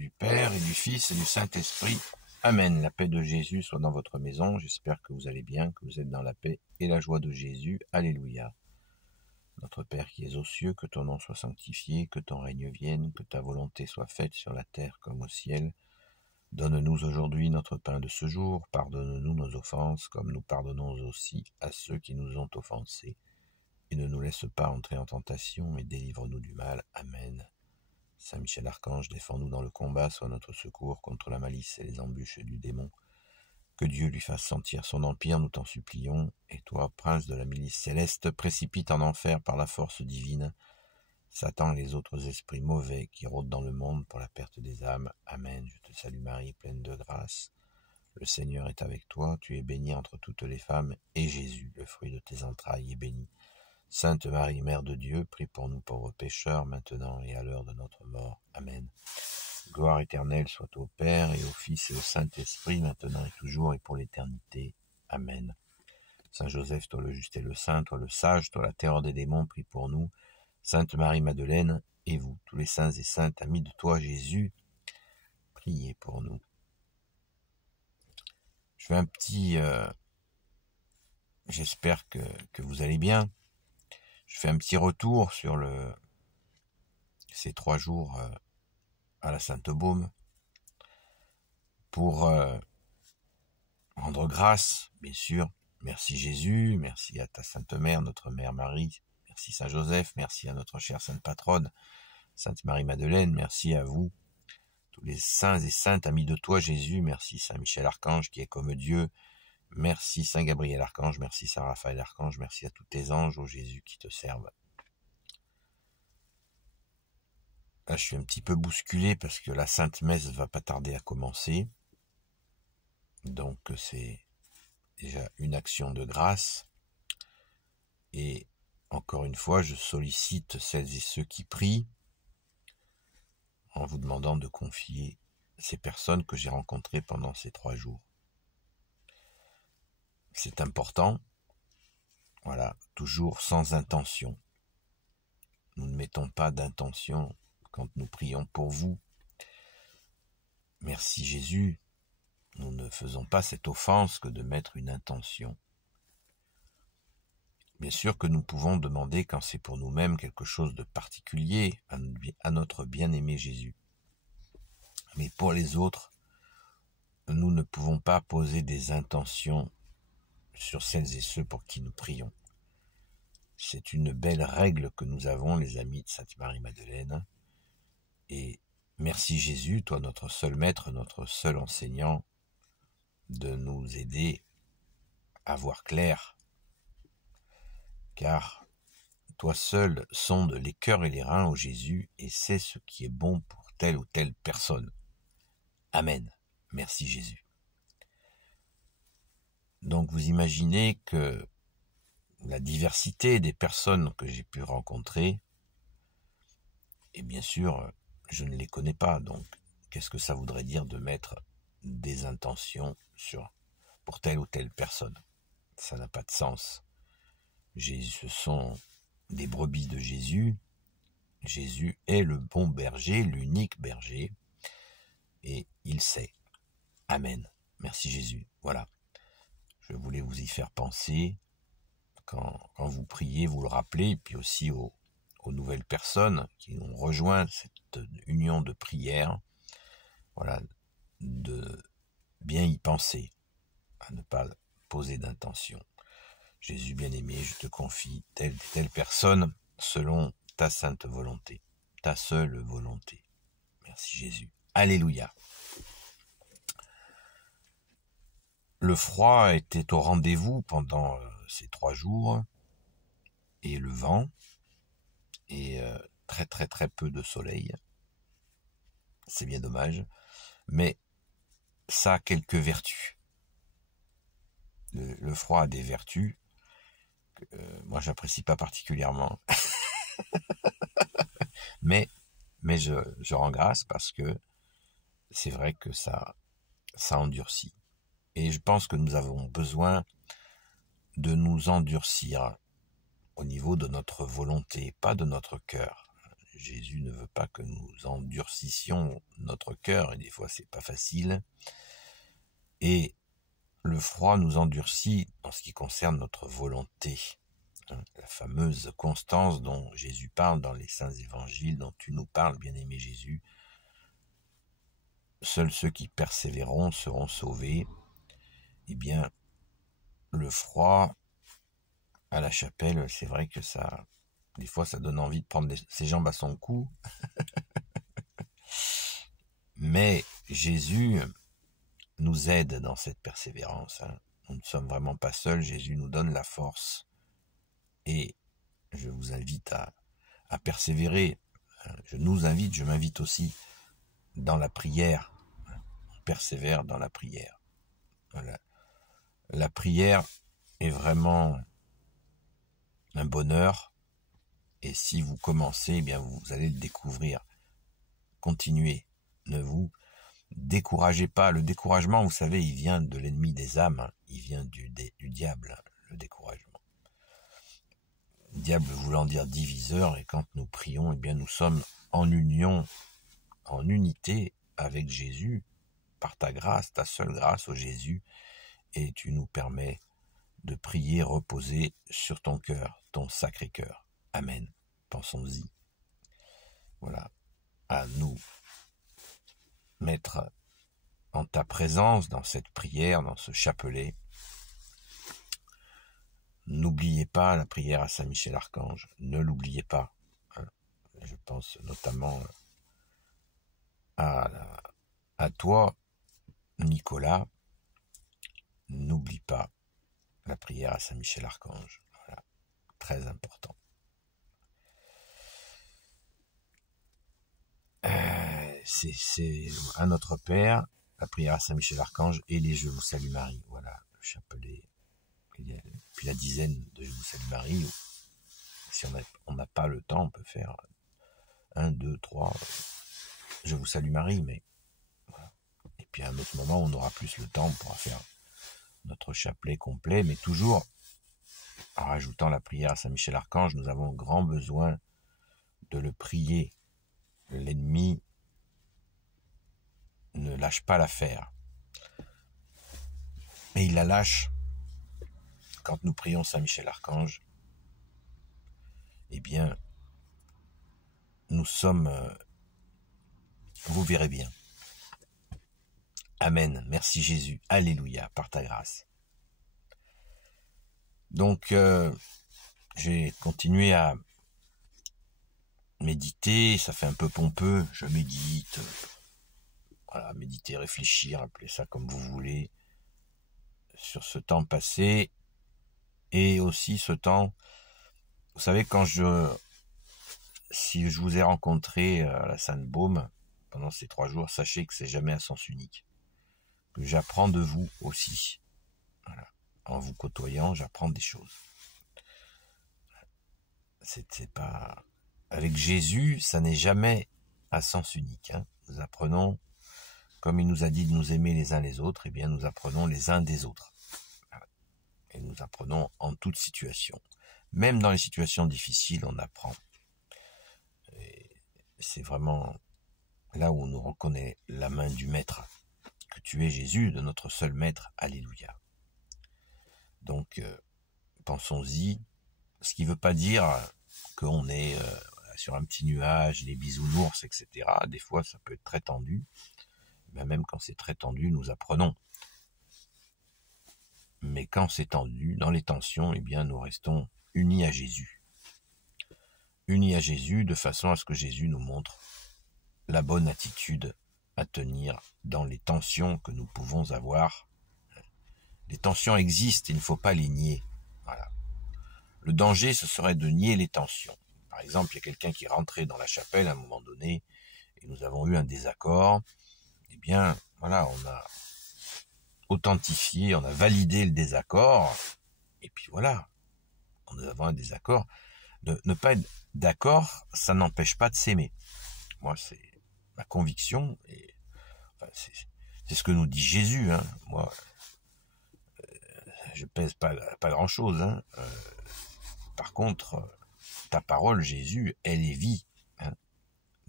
du Père et du Fils et du Saint-Esprit. Amen. La paix de Jésus soit dans votre maison. J'espère que vous allez bien, que vous êtes dans la paix et la joie de Jésus. Alléluia. Notre Père qui es aux cieux, que ton nom soit sanctifié, que ton règne vienne, que ta volonté soit faite sur la terre comme au ciel. Donne-nous aujourd'hui notre pain de ce jour. Pardonne-nous nos offenses, comme nous pardonnons aussi à ceux qui nous ont offensés. Et ne nous laisse pas entrer en tentation, mais délivre-nous du mal. Amen. Saint Michel Archange, défends-nous dans le combat, sois notre secours contre la malice et les embûches du démon. Que Dieu lui fasse sentir son empire, nous t'en supplions. Et toi, prince de la milice céleste, précipite en enfer par la force divine Satan et les autres esprits mauvais qui rôdent dans le monde pour la perte des âmes. Amen. Je te salue Marie, pleine de grâce. Le Seigneur est avec toi, tu es bénie entre toutes les femmes, et Jésus, le fruit de tes entrailles, est béni. Sainte Marie, Mère de Dieu, prie pour nous pauvres pécheurs, maintenant et à l'heure de notre mort. Amen. Gloire éternelle soit au Père et au Fils et au Saint-Esprit, maintenant et toujours et pour l'éternité. Amen. Saint Joseph, toi le juste et le saint, toi le sage, toi la terreur des démons, prie pour nous. Sainte Marie-Madeleine, et vous, tous les saints et saintes, amis de toi, Jésus, priez pour nous. Je fais un petit... j'espère que vous allez bien. Je fais un petit retour sur ces 3 jours à la Sainte-Baume pour rendre grâce, bien sûr. Merci Jésus, merci à ta Sainte Mère, notre Mère Marie, merci Saint Joseph, merci à notre chère Sainte Patronne, Sainte Marie-Madeleine, merci à vous, tous les saints et saintes amis de toi Jésus, merci Saint Michel Archange qui est comme Dieu, merci Saint Gabriel Archange, merci Saint Raphaël Archange, merci à tous tes anges, ô Jésus, qui te servent. Là, je suis un petit peu bousculé parce que la Sainte Messe va pas tarder à commencer. Donc, c'est déjà une action de grâce. Et encore une fois, je sollicite celles et ceux qui prient en vous demandant de confier ces personnes que j'ai rencontrées pendant ces 3 jours. C'est important. Voilà, toujours sans intention. Nous ne mettons pas d'intention quand nous prions pour vous. Merci Jésus. Nous ne faisons pas cette offense que de mettre une intention. Bien sûr que nous pouvons demander quand c'est pour nous-mêmes quelque chose de particulier à notre bien-aimé Jésus. Mais pour les autres, nous ne pouvons pas poser des intentions sur celles et ceux pour qui nous prions. C'est une belle règle que nous avons, les amis de Sainte Marie-Madeleine. Et merci Jésus, toi notre seul maître, notre seul enseignant, de nous aider à voir clair. Car toi seul sonde les cœurs et les reins, ô Jésus, et sais ce qui est bon pour telle ou telle personne. Amen. Merci Jésus. Donc vous imaginez que la diversité des personnes que j'ai pu rencontrer, et bien sûr, je ne les connais pas, donc qu'est-ce que ça voudrait dire de mettre des intentions pour telle ou telle personne? Ça n'a pas de sens. Ce sont des brebis de Jésus. Jésus est le bon berger, l'unique berger, et il sait. Amen. Merci Jésus. Voilà. Je voulais vous y faire penser. Quand vous priez, vous le rappelez, et puis aussi aux nouvelles personnes qui ont rejoint cette union de prière. Voilà, de bien y penser, à ne pas poser d'intention. Jésus bien-aimé, je te confie telle et telle personne selon ta sainte volonté, ta seule volonté. Merci Jésus. Alléluia. Le froid était au rendez-vous pendant ces 3 jours, et le vent, et très très très peu de soleil. C'est bien dommage, mais ça a quelques vertus. Le froid a des vertus que moi j'apprécie pas particulièrement. mais je rends grâce parce que c'est vrai que ça endurcit. Et je pense que nous avons besoin de nous endurcir au niveau de notre volonté, pas de notre cœur. Jésus ne veut pas que nous endurcissions notre cœur, et des fois c'est pas facile. Et le froid nous endurcit en ce qui concerne notre volonté. La fameuse constance dont Jésus parle dans les saints évangiles, dont tu nous parles, bien-aimé Jésus. Seuls ceux qui persévéreront seront sauvés. Eh bien, le froid à la chapelle, c'est vrai que ça, des fois, ça donne envie de prendre ses jambes à son cou. Mais Jésus nous aide dans cette persévérance. Nous ne sommes vraiment pas seuls. Jésus nous donne la force. Et je vous invite à persévérer. Je nous invite, je m'invite aussi dans la prière. On persévère dans la prière. Voilà. La prière est vraiment un bonheur. Et si vous commencez, eh bien vous allez le découvrir. Continuez. Ne vous découragez pas. Le découragement, vous savez, il vient de l'ennemi des âmes. Il vient du diable, le découragement. Le diable voulant dire diviseur, et quand nous prions, eh bien nous sommes en union, en unité avec Jésus, par ta grâce, ta seule grâce, ô Jésus, et tu nous permets de prier reposer sur ton cœur, ton sacré cœur. Amen. Pensons-y. Voilà. À nous mettre en ta présence dans cette prière, dans ce chapelet. N'oubliez pas la prière à Saint Michel Archange. Ne l'oubliez pas. Je pense notamment à toi, Nicolas. N'oublie pas la prière à Saint Michel Archange. Voilà. Très important. C'est à notre Père, la prière à Saint Michel Archange et les Je vous salue Marie. Voilà, le chapelet. Puis la dizaine de Je vous salue Marie. Si on n'a pas le temps, on peut faire 1, 2, 3 Je vous salue Marie, mais voilà. Et puis à un autre moment, on aura plus le temps, on pourra faire notre chapelet complet, mais toujours en rajoutant la prière à Saint Michel Archange. Nous avons grand besoin de le prier. L'ennemi ne lâche pas l'affaire. Et il la lâche quand nous prions Saint Michel Archange. Eh bien, nous sommes... vous verrez bien. Amen. Merci Jésus. Alléluia, par ta grâce. Donc, j'ai continué à méditer. Ça fait un peu pompeux. Je médite. Voilà, méditer, réfléchir, appelez ça comme vous voulez. Sur ce temps passé. Et aussi ce temps... Vous savez, si je vous ai rencontré à la Sainte-Baume pendant ces 3 jours, sachez que c'est jamais à sens unique. Que j'apprends de vous aussi. Voilà. En vous côtoyant, j'apprends des choses. C'est pas... Avec Jésus, ça n'est jamais à sens unique. Nous apprenons, comme il nous a dit de nous aimer les uns les autres, eh bien nous apprenons les uns des autres. Voilà. Et nous apprenons en toute situation. Même dans les situations difficiles, on apprend. Et c'est vraiment là où on nous reconnaît la main du Maître, que tu es Jésus, de notre seul Maître. Alléluia. Donc, pensons-y, ce qui ne veut pas dire qu'on est sur un petit nuage, les bisounours, etc. Des fois, ça peut être très tendu. Mais même quand c'est très tendu, nous apprenons. Mais quand c'est tendu, dans les tensions, eh bien, nous restons unis à Jésus. Unis à Jésus de façon à ce que Jésus nous montre la bonne attitude à tenir dans les tensions que nous pouvons avoir. Les tensions existent, il ne faut pas les nier. Voilà. Le danger, ce serait de nier les tensions. Par exemple, il y a quelqu'un qui est rentré dans la chapelle à un moment donné, et nous avons eu un désaccord. Eh bien, voilà, on a authentifié, on a validé le désaccord, et puis voilà, nous avons un désaccord. Ne pas être d'accord, ça n'empêche pas de s'aimer. Moi, c'est ma conviction, et enfin, c'est ce que nous dit Jésus. Moi, je pèse pas grand-chose. Par contre, ta parole, Jésus, elle est vie.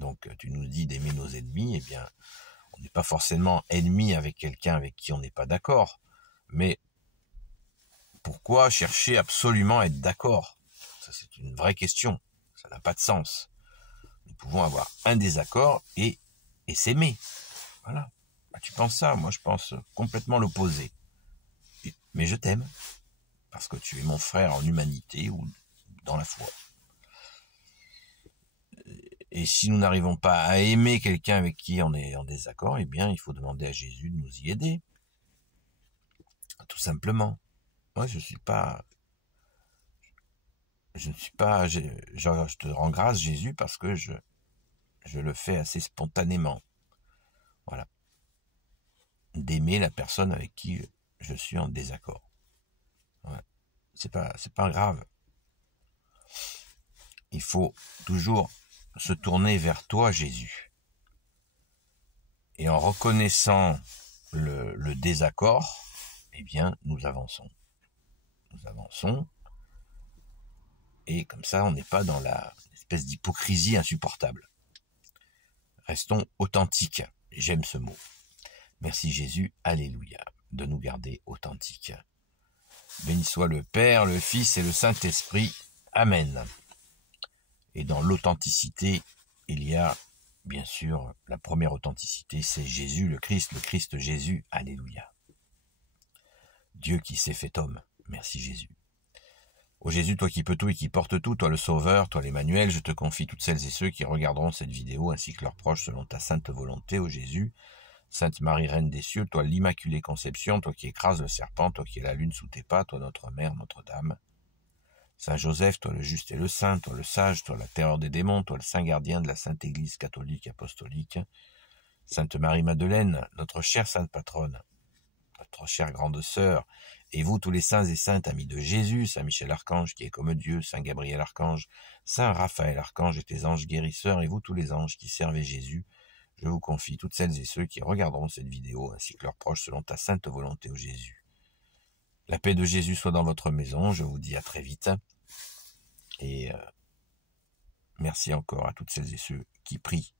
Donc tu nous dis d'aimer nos ennemis, eh bien, on n'est pas forcément ennemi avec quelqu'un avec qui on n'est pas d'accord. Mais pourquoi chercher absolument à être d'accord? Ça, c'est une vraie question. Ça n'a pas de sens. Nous pouvons avoir un désaccord et s'aimer. Voilà. Bah, tu penses ça, moi je pense complètement l'opposé. Mais je t'aime, parce que tu es mon frère en humanité ou dans la foi. Et si nous n'arrivons pas à aimer quelqu'un avec qui on est en désaccord, eh bien il faut demander à Jésus de nous y aider. Tout simplement. Moi je ne suis pas, je te rends grâce Jésus parce que je le fais assez spontanément. Voilà. D'aimer la personne avec qui je suis en désaccord. Ouais. C'est pas grave. Il faut toujours se tourner vers toi, Jésus. Et en reconnaissant le désaccord, eh bien, nous avançons. Nous avançons. Et comme ça, on n'est pas dans la espèce d'hypocrisie insupportable. Restons authentiques. J'aime ce mot. Merci Jésus, alléluia, de nous garder authentiques. Béni soit le Père, le Fils et le Saint-Esprit. Amen. Et dans l'authenticité, il y a, bien sûr, la première authenticité, c'est Jésus, le Christ Jésus. Alléluia. Dieu qui s'est fait homme. Merci Jésus. Ô Jésus, toi qui peux tout et qui portes tout, toi le Sauveur, toi l'Emmanuel, je te confie toutes celles et ceux qui regarderont cette vidéo ainsi que leurs proches selon ta sainte volonté, ô Jésus. Sainte Marie, Reine des cieux, toi l'Immaculée Conception, toi qui écrases le serpent, toi qui es la lune sous tes pas, toi notre Mère, Notre-Dame. Saint Joseph, toi le juste et le saint, toi le sage, toi la terreur des démons, toi le saint gardien de la Sainte Église catholique apostolique. Sainte Marie-Madeleine, notre chère sainte patronne, notre chère grande sœur, et vous tous les saints et saintes amis de Jésus, Saint Michel Archange qui est comme Dieu, Saint Gabriel Archange, Saint Raphaël Archange et tes anges guérisseurs, et vous tous les anges qui servez Jésus, je vous confie toutes celles et ceux qui regarderont cette vidéo ainsi que leurs proches selon ta sainte volonté, ô Jésus. La paix de Jésus soit dans votre maison, je vous dis à très vite. Et merci encore à toutes celles et ceux qui prient